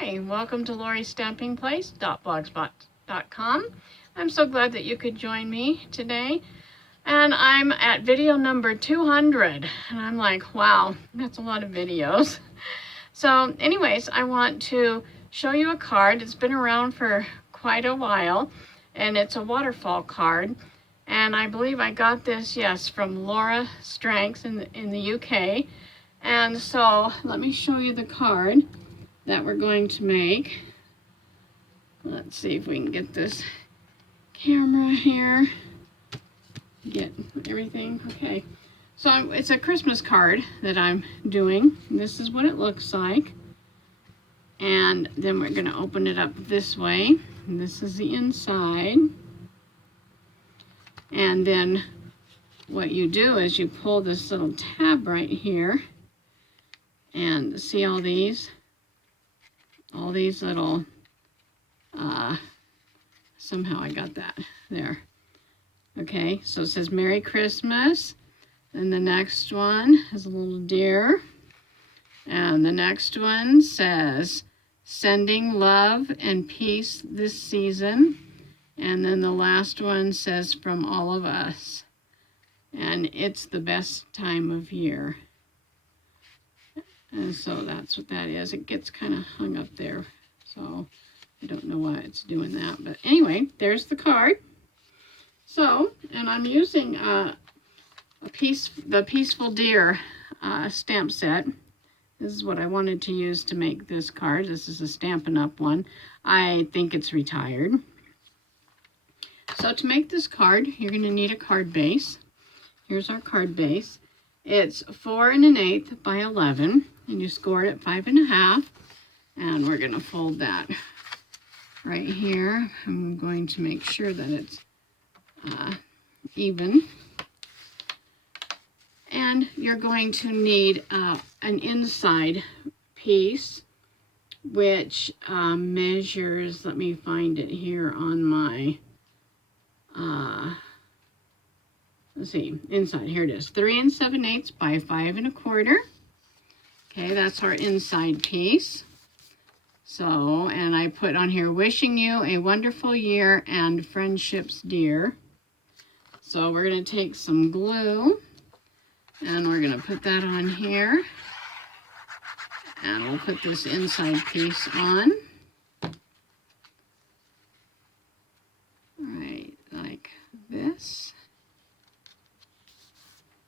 Hi, welcome to lauriestampingplace.blogspot.com. I'm so glad that you could join me today. And I'm at video number 200. And I'm like, wow, that's a lot of videos. So anyways, I want to show you a card. It's been around for quite a while. And it's a waterfall card. And I believe I got this, yes, from Laura Stranks in the UK. And so let me show you the card that we're going to make. Let's see if we can get this camera here. Get everything. Okay. So it's a Christmas card that I'm doing. This is what it looks like. And then we're going to open it up this way. And this is the inside. And then what you do is you pull this little tab right here. And see all these little, somehow I got that there. Okay, so it says Merry Christmas. Then the next one has a little deer. And the next one says, sending love and peace this season. And then the last one says, from all of us. And it's the best time of year. And so that's what that is. It gets kind of hung up there. So I don't know why it's doing that. But anyway, there's the card. So, and I'm using the Peaceful Deer stamp set. This is what I wanted to use to make this card. This is a Stampin' Up! One. I think it's retired. So to make this card, you're going to need a card base. Here's our card base. It's 4 1/8 by 11, and you score it at 5 1/2. And we're going to fold that right here. I'm going to make sure that it's even. And you're going to need an inside piece, which measures, let me find it here on my, let's see, inside, here it is, 3 7/8 by 5 1/4. Okay, that's our inside piece. So, and I put on here, wishing you a wonderful year and friendships dear. So we're going to take some glue and we're going to put that on here. And we'll put this inside piece on. Right, like this.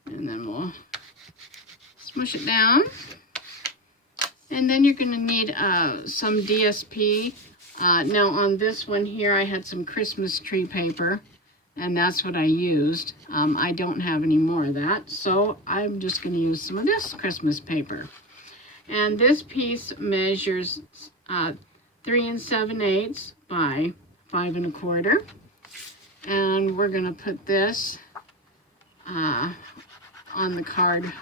And then we'll smush it down. And then you're going to need some DSP. Now on this one here, I had some Christmas tree paper, and that's what I used. I don't have any more of that, so I'm just going to use some of this Christmas paper. And this piece measures 3 7/8 by 5 1/4. And we're going to put this on the card,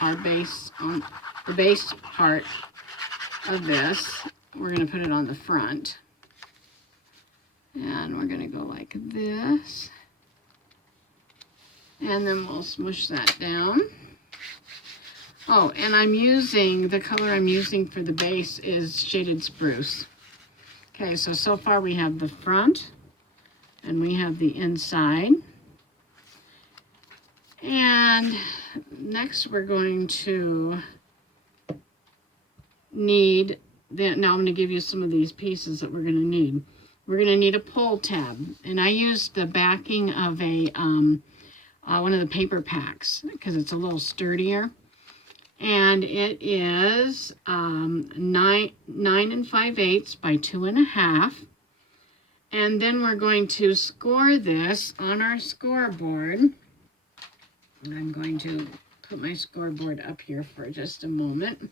our base, on the base part of this. We're going to put it on the front. And we're going to go like this. And then we'll smush that down. Oh, and I'm using, the color I'm using for the base is Shaded Spruce. Okay, so far we have the front and we have the inside. And next we're going to need, now I'm going to give you some of these pieces that we're going to need. We're going to need a pull tab. And I used the backing of a one of the paper packs because it's a little sturdier. And it is 9 5/8 by 2 1/2. And then we're going to score this on our scoreboard. And I'm going to put my scoreboard up here for just a moment.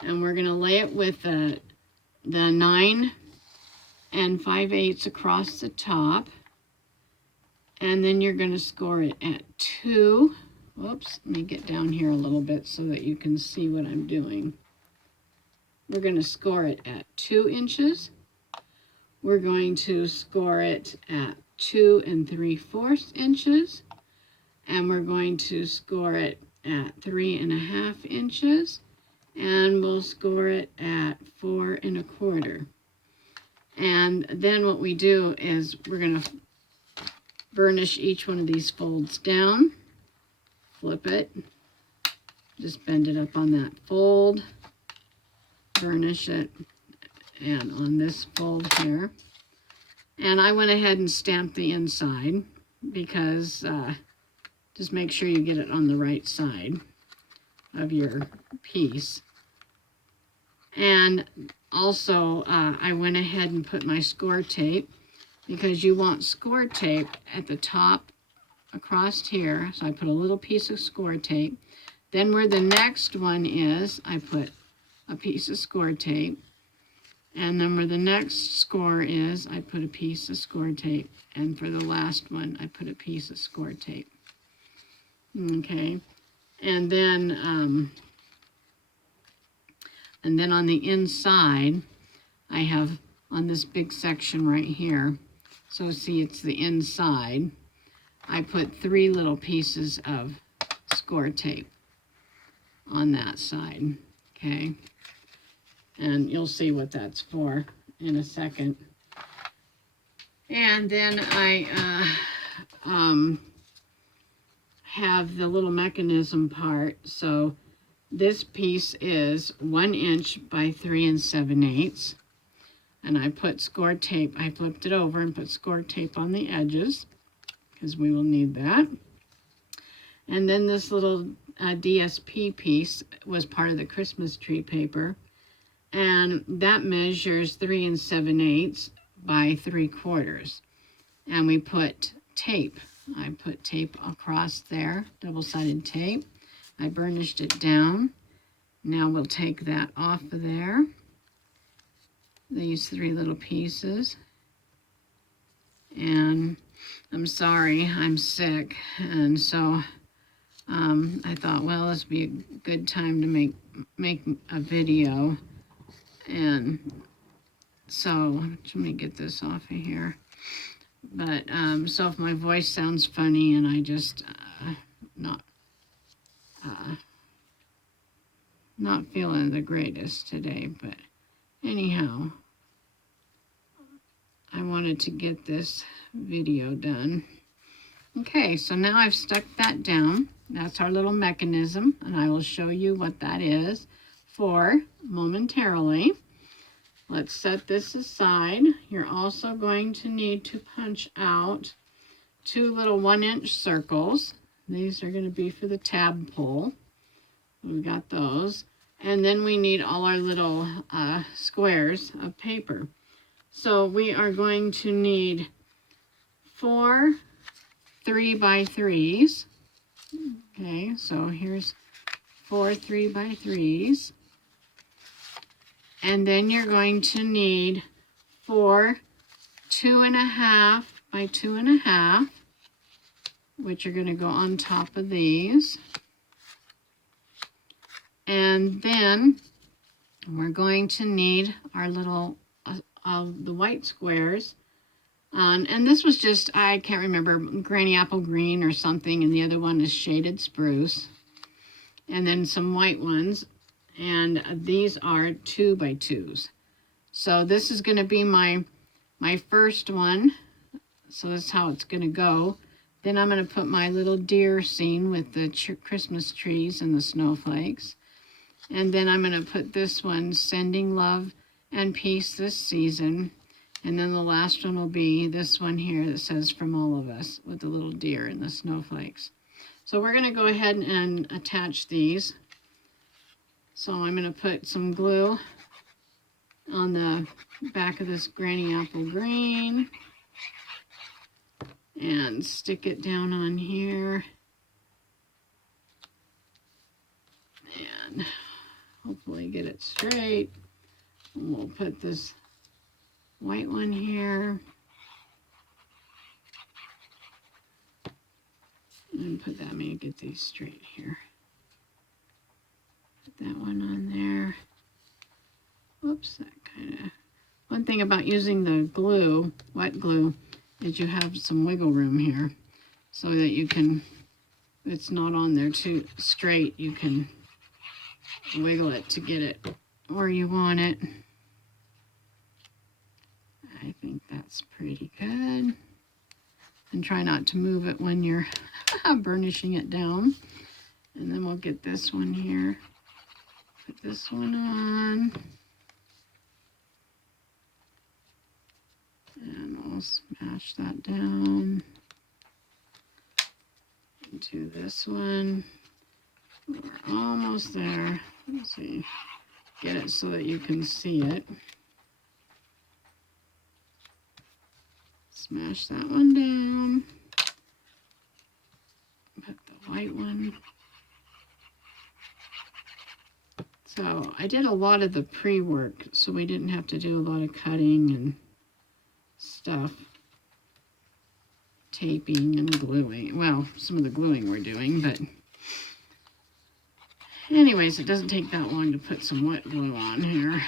And we're going to lay it with the 9 5/8 across the top. And then you're going to score it at 2. Whoops, let me get down here a little bit so that you can see what I'm doing. We're going to score it at 2 inches. We're going to score it at 2 3/4 inches. And we're going to score it at 3 1/2 inches. And we'll score it at 4 1/4 1/4. And then what we do is we're going to burnish each one of these folds down, flip it, just bend it up on that fold, burnish it, and on this fold here. And I went ahead and stamped the inside because just make sure you get it on the right side of your piece. And also I went ahead and put my score tape, because you want score tape at the top across here. So I put a little piece of score tape. Then where the next one is, I put a piece of score tape. And then where the next score is, I put a piece of score tape. And for the last one, I put a piece of score tape. Okay. And then on the inside, I have on this big section right here, so see it's the inside, I put 3 little pieces of score tape on that side, okay? And you'll see what that's for in a second. And then I have the little mechanism part. So this piece is 1 inch by 3 7/8. And I put score tape, I flipped it over and put score tape on the edges, because we will need that. And then this little DSP piece was part of the Christmas tree paper. And that measures 3 7/8 by 3/4. And we put tape. I put tape across there, double-sided tape. I burnished it down. Now we'll take that off of there. These 3 little pieces. And I'm sorry, I'm sick. And so I thought, well, this would be a good time to make a video. And so let me get this off of here. But so if my voice sounds funny and I just not feeling the greatest today, but anyhow, I wanted to get this video done. Okay, so now I've stuck that down. That's our little mechanism, and I will show you what that is for momentarily. Let's set this aside. You're also going to need to punch out 2 little 1-inch circles. These are going to be for the tab pull. We've got those. And then we need all our little squares of paper. So we are going to need 4 3x3s. Okay, so here's 4 3x3s. And then you're going to need 4 2.5 by 2.5, which are going to go on top of these. And then we're going to need our little, the white squares. And this was just, I can't remember, Granny Apple Green or something, and the other one is Shaded Spruce. And then some white ones. And these are 2x2s. So this is going to be my first one. So that's how it's going to go. Then I'm going to put my little deer scene with the Christmas trees and the snowflakes. And then I'm going to put this one, Sending Love and Peace This Season. And then the last one will be this one here that says From All of Us with the little deer and the snowflakes. So we're going to go ahead and attach these. So I'm going to put some glue on the back of this Granny Apple Green and stick it down on here. And hopefully get it straight. And we'll put this white one here. And put that, maybe get these straight here. Put that one on there. Whoops, that kind of... One thing about using the glue, wet glue, is you have some wiggle room here. So that you can, if it's not on there too straight, you can wiggle it to get it where you want it. That's pretty good. And try not to move it when you're burnishing it down. And then we'll get this one here. Put this one on. And we'll smash that down into this one. We're almost there. Let's see. Get it so that you can see it. Smash that one down. Put the white one. So I did a lot of the pre-work, so we didn't have to do a lot of cutting and stuff. Taping and gluing. Well, some of the gluing we're doing, but anyways, it doesn't take that long to put some wet glue on here.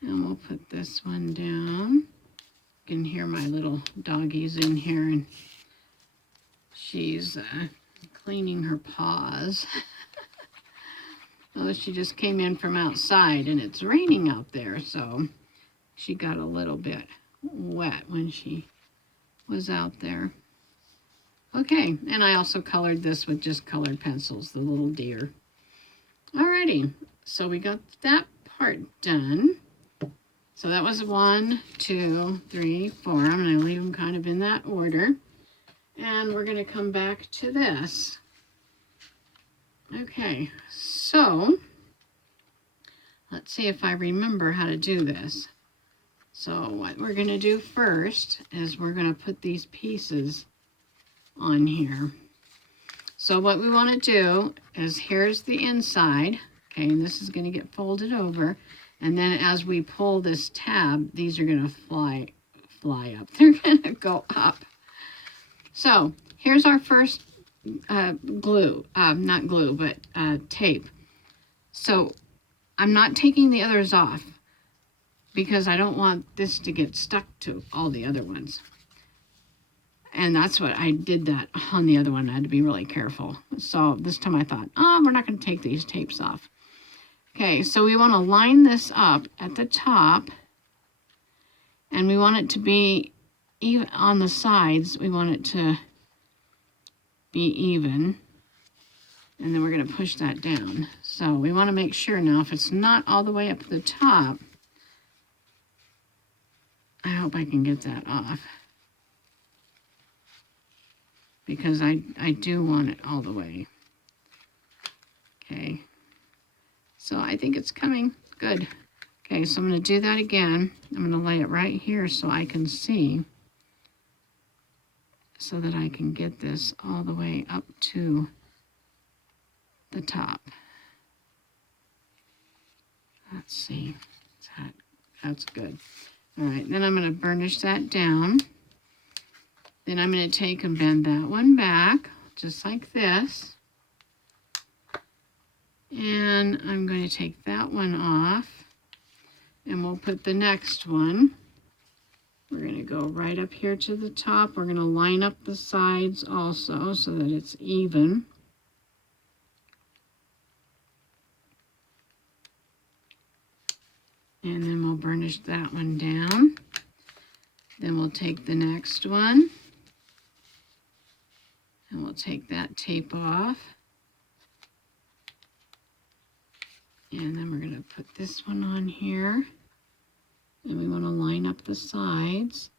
And we'll put this one down. You can hear my little doggies in here, and she's cleaning her paws. Well, she just came in from outside, and it's raining out there, so she got a little bit wet when she was out there. Okay, and I also colored this with just colored pencils, the little deer. Alrighty, so we got that part done. So that was 1, 2, 3, 4. I'm going to leave them kind of in that order. And we're going to come back to this. Okay, so let's see if I remember how to do this. So what we're going to do first is we're going to put these pieces on here. So what we want to do is, here's the inside. Okay, and this is going to get folded over. And then as we pull this tab, these are going to fly up. They're going to go up. So here's our first glue. Not glue, but tape. So I'm not taking the others off because I don't want this to get stuck to all the other ones. And that's what I did that on the other one. I had to be really careful. So this time I thought, we're not going to take these tapes off. Okay, so we want to line this up at the top, and we want it to be even on the sides. We want it to be even, and then we're going to push that down. So we want to make sure now, if it's not all the way up at the top, I hope I can get that off, because I do want it all the way. Okay. So I think it's coming good. Okay, so I'm going to do that again. I'm going to lay it right here so I can see, so that I can get this all the way up to the top. Let's see. That's good. All right, then I'm going to burnish that down. Then I'm going to take and bend that one back, just like this. And I'm going to take that one off, and we'll put the next one. We're going to go right up here to the top. We're going to line up the sides also so that it's even. And then we'll burnish that one down. Then we'll take the next one, and we'll take that tape off. And then we're going to put this one on here. And we want to line up the sides,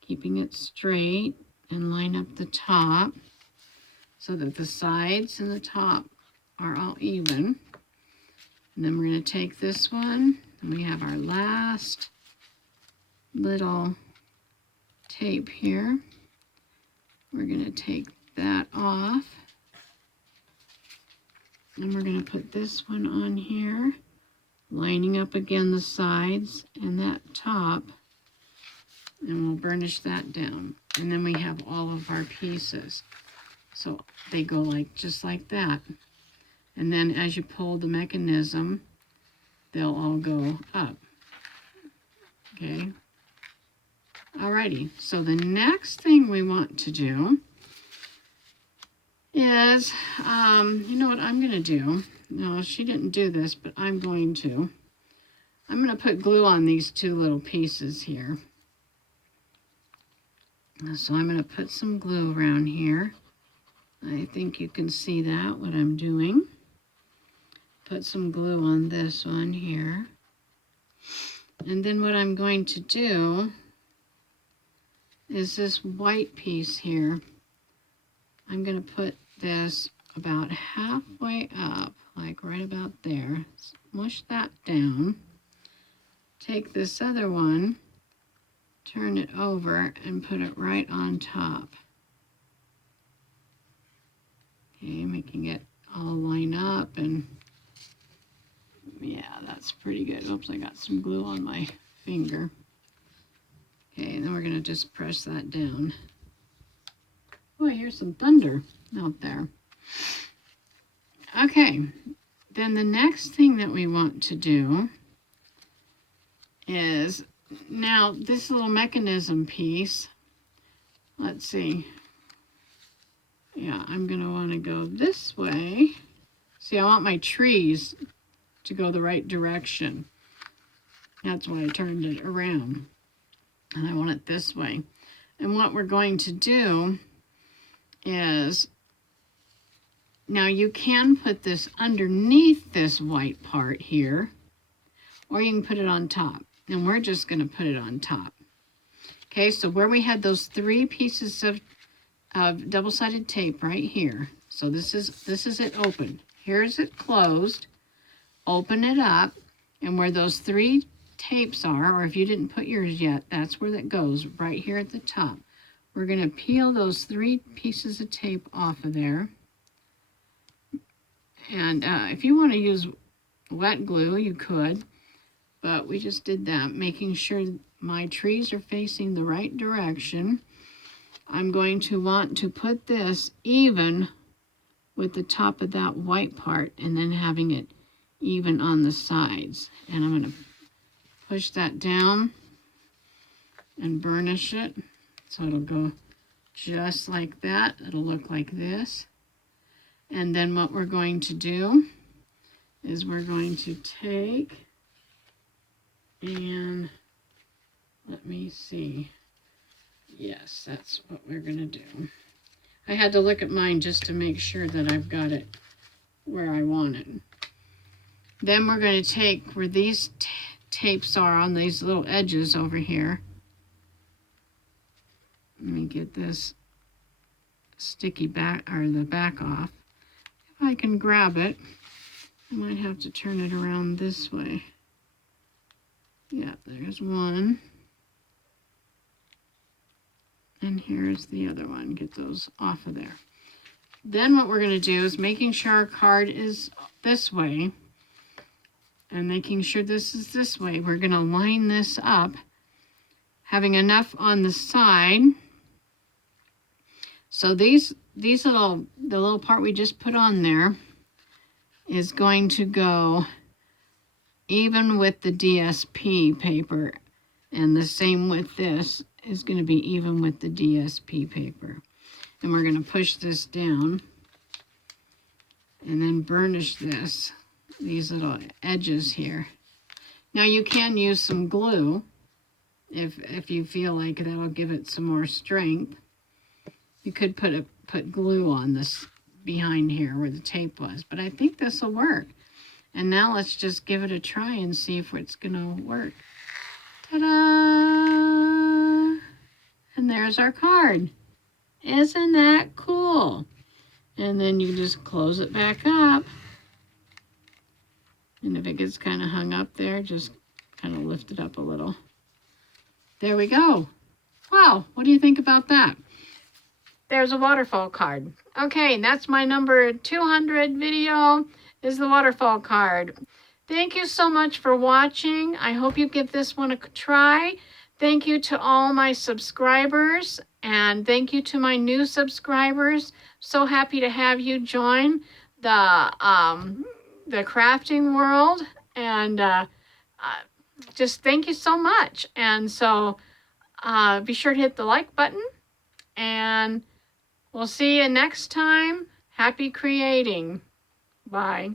keeping it straight, and line up the top so that the sides and the top are all even. And then we're going to take this one, and we have our last little tape here. We're going to take that off. And we're going to put this one on here, lining up again the sides and that top, and we'll burnish that down. And then we have all of our pieces. So they go like just like that. And then as you pull the mechanism, they'll all go up. Okay. Alrighty, so the next thing we want to do is, you know what I'm going to do? No, she didn't do this, but I'm going to. I'm going to put glue on these two little pieces here. So I'm going to put some glue around here. I think you can see that, what I'm doing. Put some glue on this one here. And then what I'm going to do is this white piece here. I'm going to put this about halfway up, like right about there. Smush that down. Take this other one, turn it over, and put it right on top. Okay, making it all line up, and yeah, that's pretty good. Oops, I got some glue on my finger. Okay, then we're going to just press that down. Oh, I hear some thunder out there. Okay, then the next thing that we want to do is, now this little mechanism piece, let's see. Yeah, I'm going to want to go this way. See, I want my trees to go the right direction. That's why I turned it around. And I want it this way. And what we're going to do is, now you can put this underneath this white part here, or you can put it on top. And we're just going to put it on top. Okay, so where we had those 3 pieces of double-sided tape right here. So this is it open. Here's it closed. Open it up, and where those 3 tapes are, or if you didn't put yours yet, that's where that goes, right here at the top. We're going to peel those 3 pieces of tape off of there. And if you want to use wet glue, you could, but we just did that, making sure my trees are facing the right direction. I'm going to want to put this even with the top of that white part, and then having it even on the sides. And I'm going to push that down and burnish it. So it'll go just like that. It'll look like this. And then what we're going to do is we're going to take and, let me see. Yes, that's what we're going to do. I had to look at mine just to make sure that I've got it where I want it. Then we're going to take where these tapes are on these little edges over here. Let me get this sticky back, or the back off. If I can grab it, I might have to turn it around this way. Yeah, there's one. And here's the other one. Get those off of there. Then what we're going to do is making sure our card is this way, and making sure this is this way. We're going to line this up, having enough on the side. So the little part we just put on there is going to go even with the DSP paper, and the same with this is going to be even with the DSP paper. And we're going to push this down and then burnish these little edges here. Now you can use some glue if you feel like that'll give it some more strength. You could put glue on this behind here where the tape was, but I think this will work. And now let's just give it a try and see if it's going to work. Ta-da! And there's our card. Isn't that cool? And then you just close it back up. And if it gets kind of hung up there, just kind of lift it up a little. There we go. Wow, what do you think about that? There's a waterfall card. Okay, that's my number 200 video, is the waterfall card. Thank you so much for watching. I hope you give this one a try. Thank you to all my subscribers, and thank you to my new subscribers. So happy to have you join the crafting world, and just thank you so much. And so be sure to hit the like button, and we'll see you next time. Happy creating. Bye.